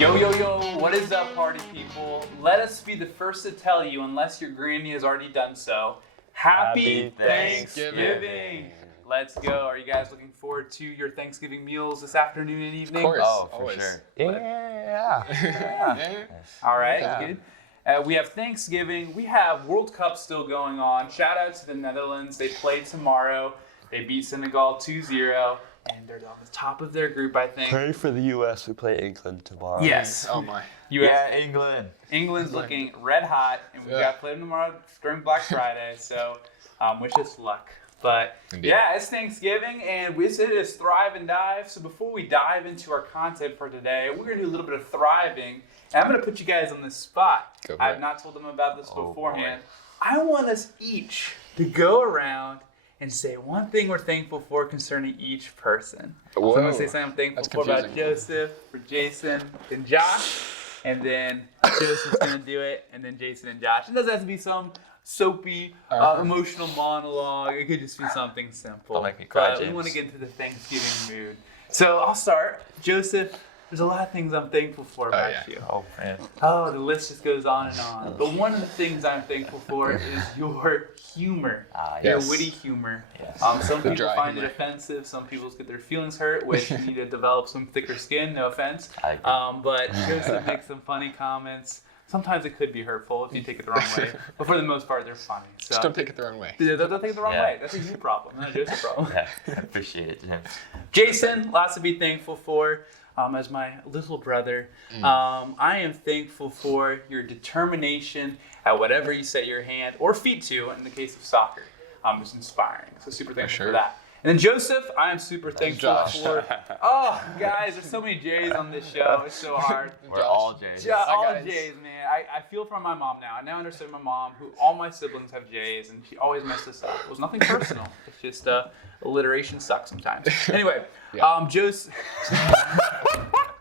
Yo, yo, yo, what is up, party people? Let us be the first to tell you, unless your granny has already done so, Happy Thanksgiving! Let's go. Are you guys looking forward to your Thanksgiving meals this afternoon and evening? Of course. Oh, for always. sure. Yeah. All right, Yeah. good. We have Thanksgiving. We have World Cup still going on. Shout out to the Netherlands. They play tomorrow. They beat Senegal 2-0. And they're on the top of their group, I think. Pray for the U.S. We play England tomorrow. Yes. Oh my. US. England. England's looking red hot, and we've got to play them tomorrow during Black Friday. So, wish us luck. But Indeed. yeah, it's Thanksgiving, and it is Thrive and Dive. So before we dive into our content for today, we're gonna do a little bit of thriving. And I'm gonna put you guys on the spot. Go for I've it. not told them about this Oh, beforehand. I want us each to go around and say one thing we're thankful for concerning each person. So I'm gonna say something I'm thankful That's for about confusing. Joseph, for Jason, and Josh. And then Joseph's gonna do it, and then Jason and Josh. It doesn't have to be some soapy, emotional monologue. It could just be something simple. Don't make me cry, But we James. want to get into the Thanksgiving mood. So I'll start. Joseph, there's a lot of things I'm thankful for about yeah. you. Oh, man. Oh, the list just goes on and on. But one of the things I'm thankful for is your humor. Your Yes. witty humor. Yes. Some people dry find humor. it offensive. Some people get their feelings hurt, which you need to develop some thicker skin. No offense. I agree. But Joseph makes some funny comments. Sometimes it could be hurtful if you take it the wrong way. But for the most part, they're funny. So Just don't take it the wrong way. don't take it the wrong Yeah. way. That's a you problem, not a Joseph problem. Yeah, I appreciate it, James. Jason, lots to be thankful for. As my little brother, I am thankful for your determination at whatever you set your hand or feet to in the case of soccer. It's inspiring. So super thankful for sure. that. And then Joseph, I am super thankful Josh. for. Oh, guys, there's so many J's on this show. It's so hard. We're Josh. all James. All guys. J's, man. I feel for my mom now. I now understand my mom, who all my siblings have J's, and she always messed us up. It was nothing personal. It's just alliteration sucks sometimes. Anyway, Yeah. Joseph.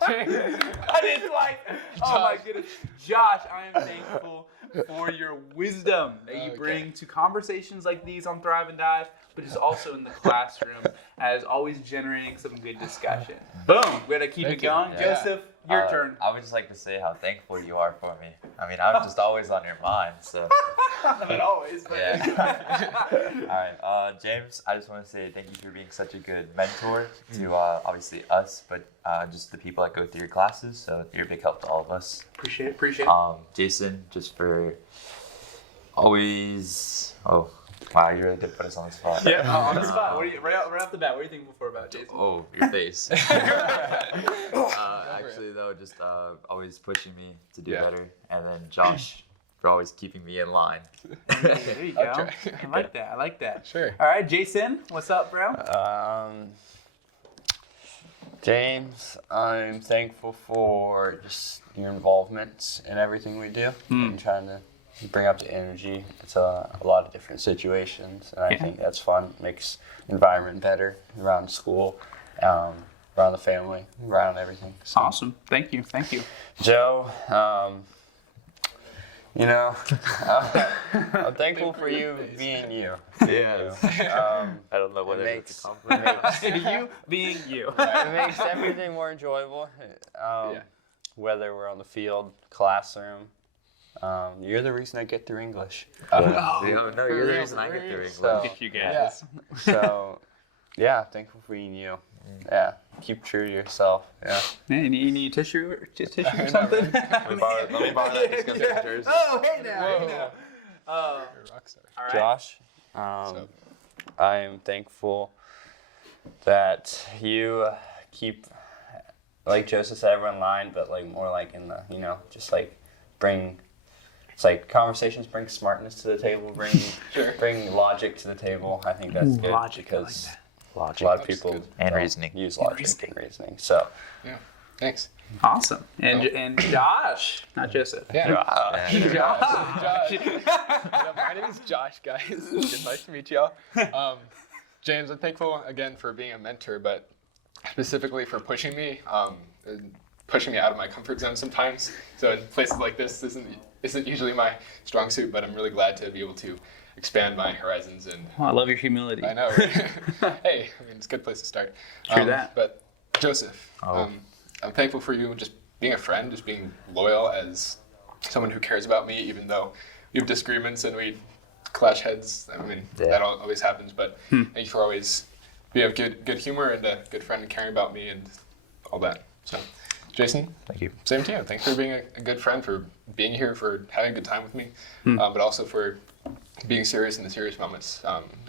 I didn't like. Oh my goodness, Josh! I am thankful for your wisdom that you bring to conversations like these on Thrive and Dive, but just also in the classroom, as always generating some good discussion. Boom! We gotta keep Thank it going, you. Yeah. Joseph. Your turn. I would just like to say how thankful you are for me. I mean, I'm just always on your mind, so. Not always, but Yeah. All right, James, I just want to say thank you for being such a good mentor to obviously us, but just the people that go through your classes. So you're a big help to all of us. appreciate it. Jason, just for always. Oh, wow, you really did put us on the spot. Yeah, on the spot. What are you, right off the bat, what are you thankful for about Jason? Oh, your face. Actually, though, just always pushing me to do better, and then Josh for always keeping me in line. There you go. Okay. I like that. Sure. All right, Jason, what's up, bro? James, I'm thankful for just your involvement in everything we do and trying to bring up the energy. It's a lot of different situations, and I think that's fun. Makes the environment better around school, around the family, around everything. So, Awesome. Thank you. Joe, I'm thankful for you being you. Yeah. I don't know whether it's a compliment. You being you. It makes everything more enjoyable, whether we're on the field, classroom. You're the reason I get through English. No, you're the reason I get through English. So, Get you guys. so, yeah, thankful for being you. Yeah, keep true to yourself. Yeah. Man, you need tissue or something? Let me borrow that disgusting jersey. Oh, hey now. You're a rock star. All right. Josh, I am thankful that you keep, like Joseph said, everyone in line, but like more like in the, just like it's like conversations bring smartness to the table, bring logic to the table. I think that's good Logic, I like because that. a lot of That's people good. And don't reasoning. use logic and reasoning. So, Yeah. Thanks. Awesome. And Josh, not Joseph. Yeah. Josh. My name is Josh, guys. It's nice to meet y'all. James, I'm thankful again for being a mentor, but specifically for pushing me out of my comfort zone sometimes. So in places like this isn't usually my strong suit, but I'm really glad to be able to expand my horizons. And Oh, I love your humility. I know. Hey, I mean, it's a good place to start. True that. But Joseph, I'm thankful for you just being a friend, just being loyal as someone who cares about me, even though we have disagreements and we clash heads. I mean, that always happens, but thank you for always being of good humor and a good friend and caring about me and all that. So, Jason, Thank you. same to you. Thanks for being a good friend, for being here, for having a good time with me, but also for being serious in the serious moments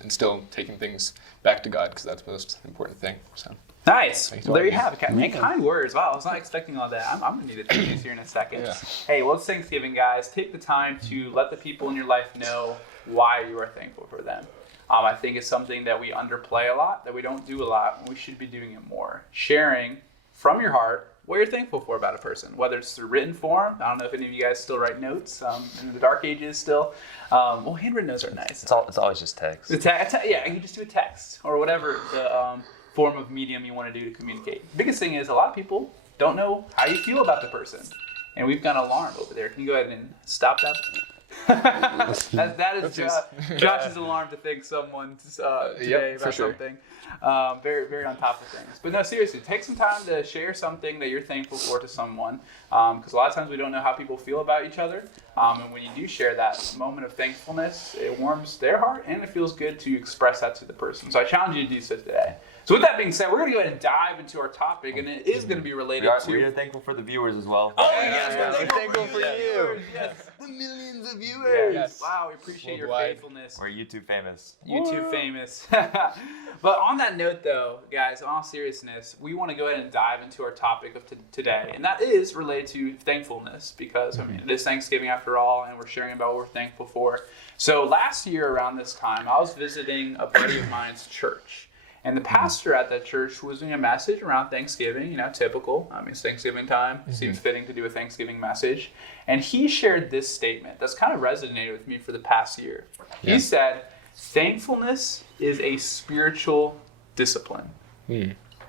and still taking things back to God, because that's the most important thing. So. Nice. Thanks Well, there you to have it. Kind words. Wow, I was not expecting all that. I'm going to need to take these here in a second. Yeah. Hey, well, it's Thanksgiving, guys. Take the time to let the people in your life know why you are thankful for them. I think it's something that we underplay a lot, that we don't do a lot, and we should be doing it more. Sharing from your heart what you're thankful for about a person, whether it's through written form. I don't know if any of you guys still write notes in the dark ages still. Well, handwritten notes are nice. It's always just text. Yeah, you can just do a text or whatever the form of medium you want to do to communicate. The biggest thing is a lot of people don't know how you feel about the person. And we've got an alarm over there. Can you go ahead and stop that? that is Josh's alarm to thank someone today about something. Very, very on top of things. But no, seriously, take some time to share something that you're thankful for to someone. Because a lot of times we don't know how people feel about each other. And when you do share that moment of thankfulness, it warms their heart and it feels good to express that to the person. So I challenge you to do so today. So with that being said, we're going to go ahead and dive into our topic, and it is going to be related to... We are thankful for the viewers as well. Oh, yes, we're thankful for you. Yes, the millions of viewers. Yes. Wow, we appreciate your Worldwide. faithfulness. We're YouTube famous. YouTube famous. But on that note, though, guys, in all seriousness, we want to go ahead and dive into our topic of today, and that is related to thankfulness, because I mean, it is Thanksgiving after all, and we're sharing about what we're thankful for. So last year around this time, I was visiting a buddy of mine's church. And the pastor at that church was doing a message around Thanksgiving, typical. I mean, it's Thanksgiving time. It seems fitting to do a Thanksgiving message. And he shared this statement that's kind of resonated with me for the past year. Yeah. He said, thankfulness is a spiritual discipline.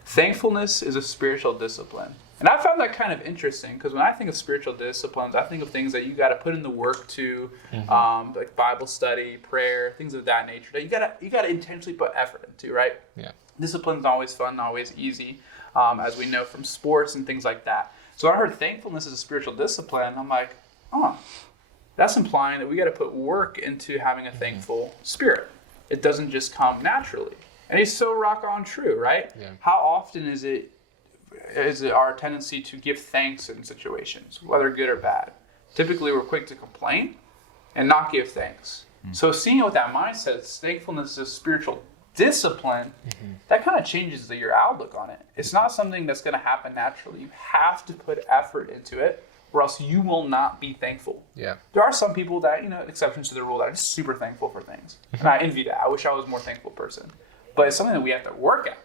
Thankfulness is a spiritual discipline. And I found that kind of interesting, because when I think of spiritual disciplines, I think of things that you got to put in the work to, like Bible study, prayer, things of that nature. That you got to intentionally put effort into, right? Yeah. Discipline's always fun, always easy, as we know from sports and things like that. So when I heard thankfulness is a spiritual discipline, I'm like, that's implying that we got to put work into having a thankful spirit. It doesn't just come naturally. And it's so rock on true, right? Yeah. How often is it our tendency to give thanks in situations, whether good or bad? Typically, we're quick to complain and not give thanks. So seeing it with that mindset, thankfulness is a spiritual discipline, that kind of changes your outlook on it. It's not something that's going to happen naturally. You have to put effort into it, or else you will not be thankful. Yeah. There are some people that, exceptions to the rule, that are just super thankful for things. And I envy that. I wish I was a more thankful person. But it's something that we have to work at.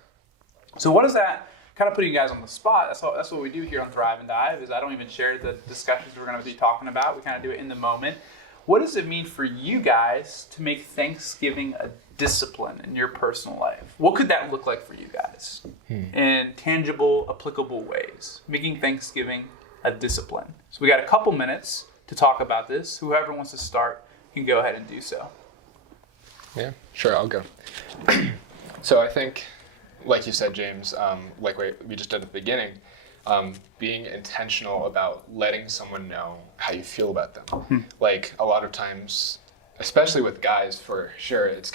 So what does that... kind of putting you guys on the spot, that's what we do here on Thrive and Dive, is I don't even share the discussions we're going to be talking about. We kind of do it in the moment. What does it mean for you guys to make Thanksgiving a discipline in your personal life? What could that look like for you guys in tangible, applicable ways? Making Thanksgiving a discipline. So we got a couple minutes to talk about this. Whoever wants to start can go ahead and do so. Yeah, sure, I'll go. So I think... like you said, James, like we just did at the beginning, being intentional about letting someone know how you feel about them. Like a lot of times, especially with guys for sure, it's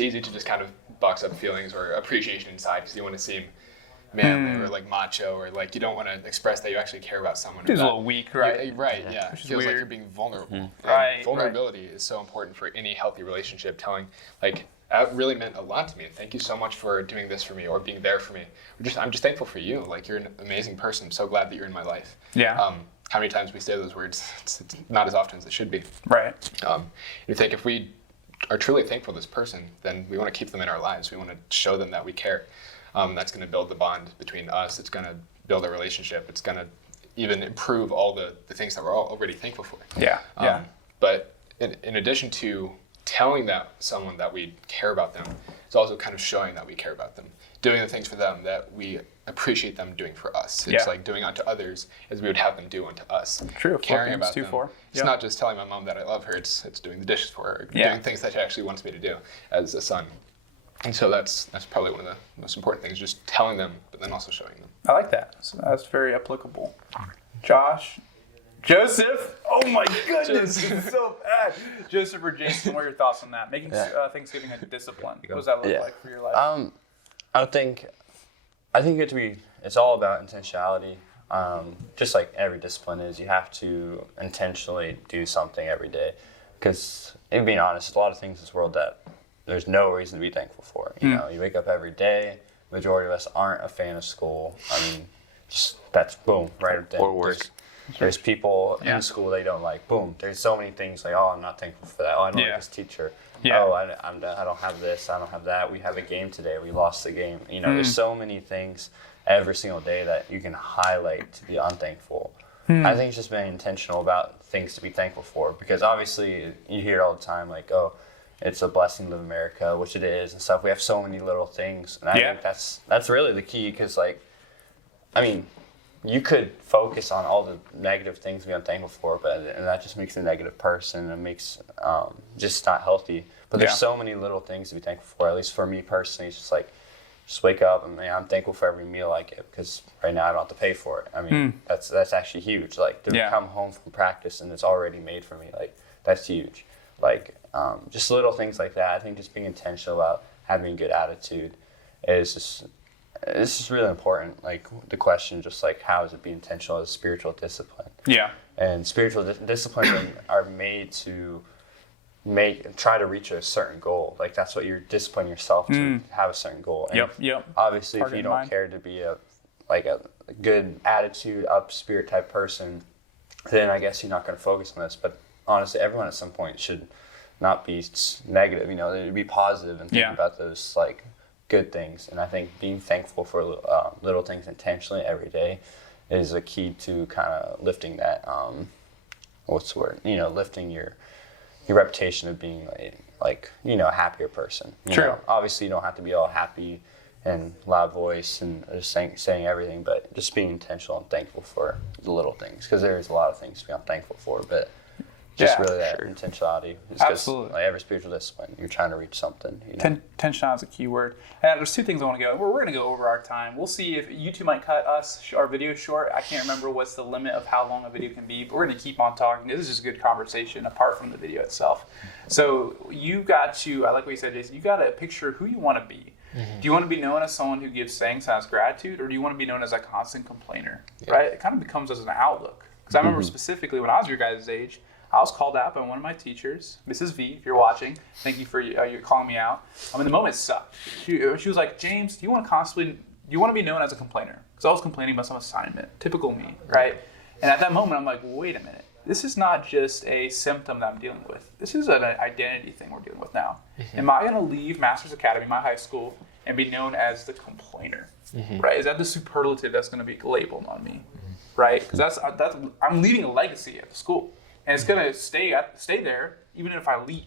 easy to just kind of box up feelings or appreciation inside because you want to seem manly or like macho, or like you don't want to express that you actually care about someone. It's a little weak, right? Right, yeah. It feels like you're being vulnerable. Right. Vulnerability is so important for any healthy relationship, telling like, that really meant a lot to me. Thank you so much for doing this for me or being there for me. I'm just thankful for you. Like, you're an amazing person. I'm so glad that you're in my life. Yeah. How many times we say those words? It's not as often as it should be. Right. You think if we are truly thankful for this person, then we want to keep them in our lives. We want to show them that we care. That's going to build the bond between us. It's going to build a relationship. It's going to even improve all the things that we're all already thankful for. Yeah. But in addition to telling someone that we care about them, it's also kind of showing that we care about them, doing the things for them that we appreciate them doing for us. It's like doing unto others as we would have them do unto us. True. Caring about them. It's not just telling my mom that I love her. It's doing the dishes for her, doing things that she actually wants me to do as a son. And so that's probably one of the most important things, just telling them, but then also showing them. I like that. So that's very applicable. Josh? Joseph? Oh my goodness, this is so bad. Joseph or Jason, what are your thoughts on that? Making Thanksgiving a discipline. What does that look like for your life? I think it's all about intentionality. Just like every discipline is, you have to intentionally do something every day. Because, if being honest, there's a lot of things in this world that there's no reason to be thankful for. You know, you wake up every day. Majority of us aren't a fan of school. I mean, just that's boom, right there. Or worse. There's people in school they don't like. Boom. There's so many things like, oh, I'm not thankful for that. Oh, I don't like this teacher. Yeah. Oh, I don't have this. I don't have that. We have a game today. We lost the game. You know, there's so many things every single day that you can highlight to be unthankful. I think it's just being intentional about things to be thankful for, because obviously you hear it all the time, like, oh, it's a blessing to live in America, which it is and stuff. We have so many little things, and I think that's really the key, because, like, I mean, you could focus on all the negative things to be unthankful for, and that just makes a negative person and makes just not healthy. But there's so many little things to be thankful for. At least for me personally, it's just like, just wake up and I'm thankful for every meal I get, because right now I don't have to pay for it. I mean, that's actually huge. Like, to come home from practice and it's already made for me, like, that's huge. Like, just little things like that. I think just being intentional about having a good attitude is just really important. Like, the question, just like, how is it be intentional as spiritual discipline? Yeah. And spiritual disciplines are made to try to reach a certain goal. Like, that's what you're disciplining yourself to have a certain goal. And obviously, if you don't care to be a good attitude, up spirit type person, then I guess you're not going to focus on this. But honestly, everyone at some point should not be negative. You know, be positive and think about those like good things. And I think being thankful for little things intentionally every day is a key to kind of lifting that. What's the word? You know, lifting your reputation of being a happier person. You know, obviously you don't have to be all happy and loud voice and just saying everything, but just being intentional and thankful for the little things, because there's a lot of things to be unthankful for, but just really that intentionality. Absolutely. Like every spiritual discipline, you're trying to reach something. You know? Intentionality is a key word. And there's two things I want to go. We're going to go over our time. We'll see if YouTube might cut our video short. I can't remember what's the limit of how long a video can be, but we're going to keep on talking. This is just a good conversation apart from the video itself. So you got to, I like what you said, Jason, you got to picture who you want to be. Do you want to be known as someone who gives thanks and has gratitude, or do you want to be known as a constant complainer? Right? It kind of becomes as an outlook. Because I remember specifically when I was your guys' age, I was called out by one of my teachers, Mrs. V, if you're watching. Thank you for you're calling me out. I mean, the moment sucked. She was like, James, do you want to be known as a complainer? Because I was complaining about some assignment. Typical me, right? And at that moment, I'm like, wait a minute. This is not just a symptom that I'm dealing with. This is an identity thing we're dealing with now. Am I going to leave Masters Academy, my high school, and be known as the complainer? Right? Is that the superlative that's going to be labeled on me? Right? Because that's I'm leaving a legacy at the school. And it's going to stay there even if I leave.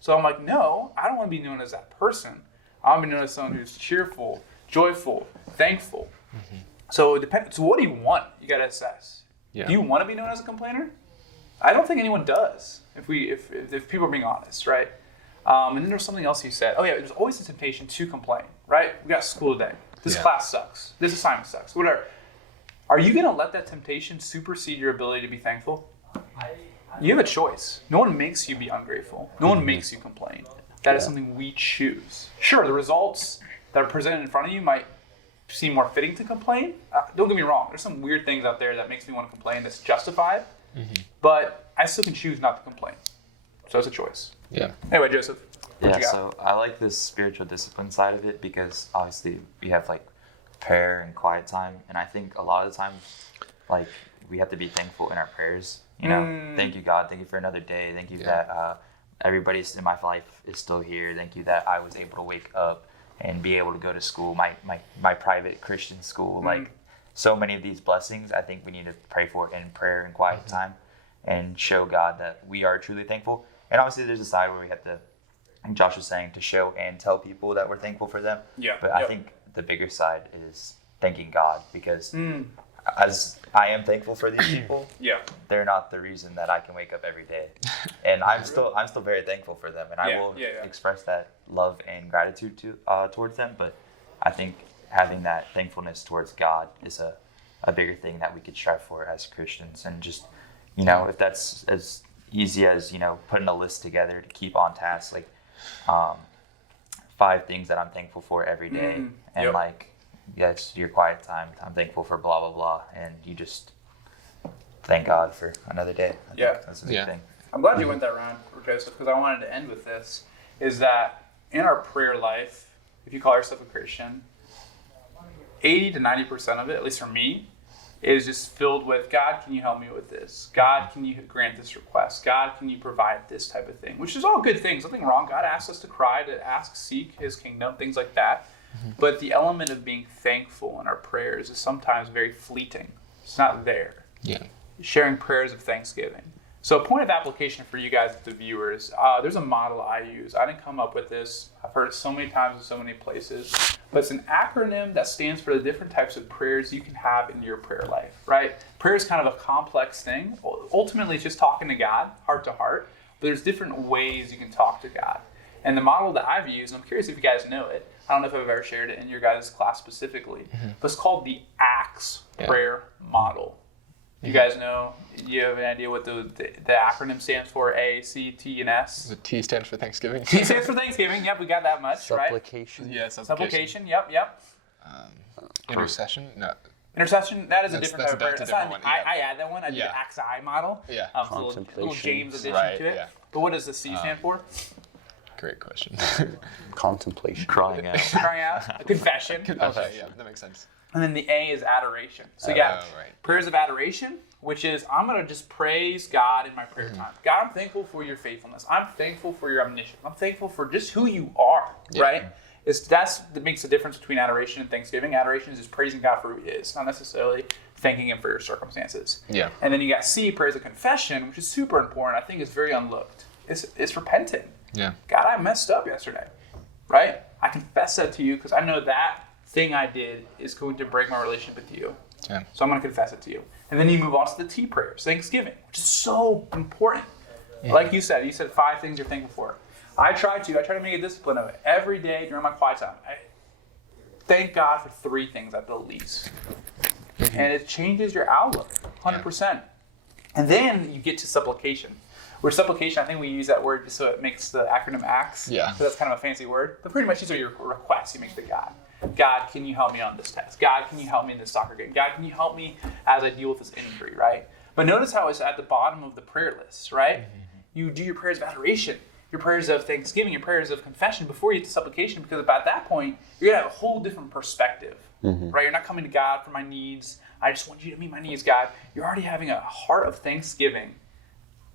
So I'm like, no, I don't want to be known as that person. I want to be known as someone who's cheerful, joyful, thankful. So it depends. So what do you want? You got to assess. Do you want to be known as a complainer? I don't think anyone does, if people are being honest, right? And then there's something else you said. Oh yeah, there's always a temptation to complain, right? We got school today. This class sucks. This assignment sucks. Whatever. Are you going to let that temptation supersede your ability to be thankful? You have a choice. No one makes you be ungrateful. No one makes you complain. That is something we choose. Sure, the results that are presented in front of you might seem more fitting to complain. Don't get me wrong. There's some weird things out there that makes me want to complain that's justified. But I still can choose not to complain. So it's a choice. Yeah. Anyway, Joseph. Yeah, so I like this spiritual discipline side of it, because obviously we have like prayer and quiet time. And I think a lot of the times, like, we have to be thankful in our prayers. You know, thank you, God. Thank you for another day. Thank you that everybody in my life is still here. Thank you that I was able to wake up and be able to go to school, my private Christian school. Like, so many of these blessings, I think we need to pray for in prayer and quiet time and show God that we are truly thankful. And obviously there's a side where we have to, like Josh was saying, to show and tell people that we're thankful for them. But I think the bigger side is thanking God, because as I am thankful for these people, Yeah. they're not the reason that I can wake up every day. And I'm still very thankful for them, and I will express that love and gratitude towards them. But I think having that thankfulness towards God is a bigger thing that we could strive for as Christians. And just, if that's as easy as, putting a list together to keep on task, like 5 things that I'm thankful for every day. And like, it's your quiet time. I'm thankful for blah, blah, blah. And you just thank God for another day. I think that's a big thing. I'm glad you went that round, Joseph, because I wanted to end with this, is that in our prayer life, if you call yourself a Christian, 80 to 90% of it, at least for me, is just filled with, God, can you help me with this? God, can you grant this request? God, can you provide this type of thing? Which is all good things. Nothing wrong. God asks us to cry, to ask, seek his kingdom, things like that. But the element of being thankful in our prayers is sometimes very fleeting. It's not there. Yeah. Sharing prayers of thanksgiving. So a point of application for you guys, the viewers, there's a model I use. I didn't come up with this. I've heard it so many times in so many places. But it's an acronym that stands for the different types of prayers you can have in your prayer life, right? Prayer is kind of a complex thing. Ultimately, it's just talking to God, heart to heart. But there's different ways you can talk to God. And the model that I've used, and I'm curious if you guys know it, I don't know if I've ever shared it in your guys' class specifically, but it's called the ACTS prayer model. You guys know, you have an idea what the acronym stands for, A, C, T, and S? The T stands for Thanksgiving. T stands for Thanksgiving, yep, we got that much, Supplication. Yeah, Supplication, yep. Intercession? No. Intercession, that is a different type of prayer. That's a different one, yeah. I add that one, I did the ACTS-I model. Yeah. It's a little James addition to it. Yeah. But what does the C stand for? Great question. Contemplation. Crying out. Crying out. A confession. Okay, yeah, that makes sense. And then the A is adoration. So you got prayers of adoration, which is I'm going to just praise God in my prayer time. God, I'm thankful for your faithfulness. I'm thankful for your omniscience. I'm thankful for just who you are, right? That makes the difference between adoration and thanksgiving. Adoration is just praising God for who he is, not necessarily thanking him for your circumstances. Yeah. And then you got C, prayers of confession, which is super important. I think is very unlooked. It's repenting. Yeah. God, I messed up yesterday, right? I confess that to you because I know that thing I did is going to break my relationship with you. Yeah. So I'm going to confess it to you. And then you move on to the T prayers, Thanksgiving, which is so important. Like you said 5 things you're thankful for. I try to make a discipline of it. Every day during my quiet time, I thank God for 3 things at the least. And it changes your outlook, 100%. And then you get to supplication. Where supplication, I think we use that word just so it makes the acronym ACTS. Yeah. So that's kind of a fancy word. But pretty much these are your requests you make to God. God, can you help me on this test? God, can you help me in this soccer game? God, can you help me as I deal with this injury, right? But notice how it's at the bottom of the prayer list, right? You do your prayers of adoration, your prayers of thanksgiving, your prayers of confession before you get to supplication, because about that point, you're going to have a whole different perspective, right? You're not coming to God for my needs. I just want you to meet my needs, God. You're already having a heart of thanksgiving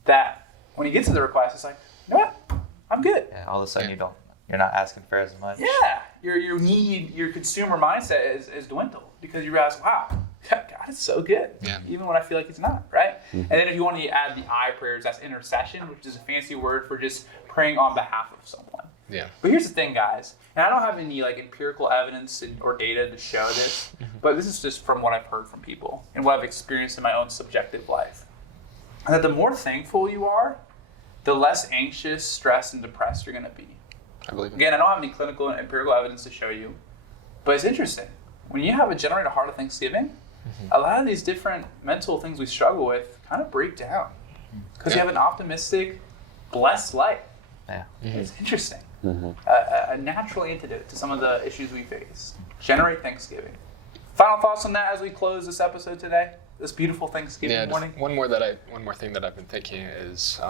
that when you get to the request, it's like, you know what? I'm good. Yeah, all of a sudden you're not asking for as much. Yeah, your consumer mindset is dwindled because you realize, wow, God is so good, even when I feel like he's not, right? And then if you want to add the I prayers, that's intercession, which is a fancy word for just praying on behalf of someone. Yeah. But here's the thing, guys, and I don't have any empirical evidence or data to show this, but this is just from what I've heard from people and what I've experienced in my own subjective life. And that the more thankful you are, the less anxious, stressed, and depressed you're going to be. I believe it. Again, I don't have any clinical and empirical evidence to show you, but it's interesting. When you have a generated heart of thanksgiving, a lot of these different mental things we struggle with kind of break down because you have an optimistic, blessed life. Yeah. It's interesting. A natural antidote to some of the issues we face. Generate thanksgiving. Final thoughts on that as we close this episode today? This beautiful Thanksgiving morning? One more thing that I've been thinking is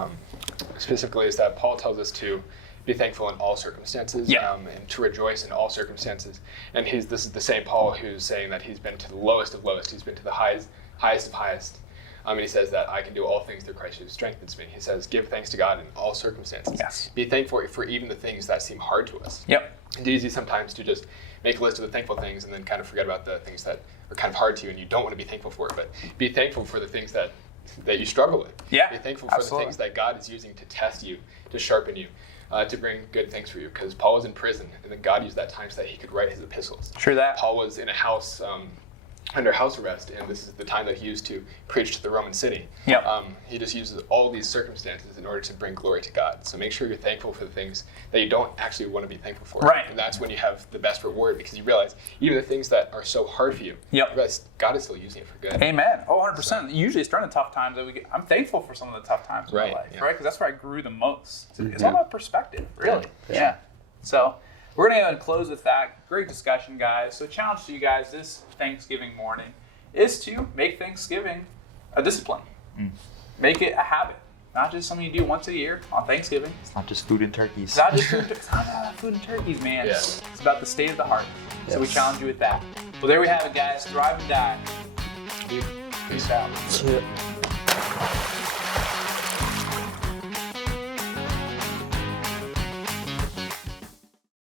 specifically is that Paul tells us to be thankful in all circumstances, and to rejoice in all circumstances. And this is the same Paul who's saying that he's been to the lowest of lowest. He's been to the highest of highest. And he says that I can do all things through Christ who strengthens me. He says, give thanks to God in all circumstances. Yes. Be thankful for even the things that seem hard to us. Yep. It's easy sometimes to just make a list of the thankful things and then kind of forget about the things that are kind of hard to you and you don't want to be thankful for. But be thankful for the things that you struggle with. Yeah. Be thankful for the things that God is using to test you, to sharpen you, to bring good things for you. Because Paul was in prison, and then God used that time so that he could write his epistles. True that. Paul was in a house under house arrest, and this is the time that he used to preach to the Roman city. Yep. He just uses all these circumstances in order to bring glory to God. So make sure you're thankful for the things that you don't actually want to be thankful for. Right. And that's when you have the best reward, because you realize even the things that are so hard for you, Yep. you realize God is still using it for good. Amen. Oh, 100%. Usually it's during the tough times that we get. I'm thankful for some of the tough times in my Right, life, yeah. right? Because that's where I grew the most. It's all about perspective, really. Yeah. Yeah. So we're going to go ahead and close with that. Great discussion, guys. So challenge to you guys this Thanksgiving morning is to make Thanksgiving a discipline. Make it a habit. Not just something you do once a year on Thanksgiving. It's not just food and turkeys. It's not just food, it's not about food and turkeys, man. Yeah. It's about the state of the heart. So we Yes. challenge you with that. Well, there we have it, guys. Thrive and die. Peace out. Yeah.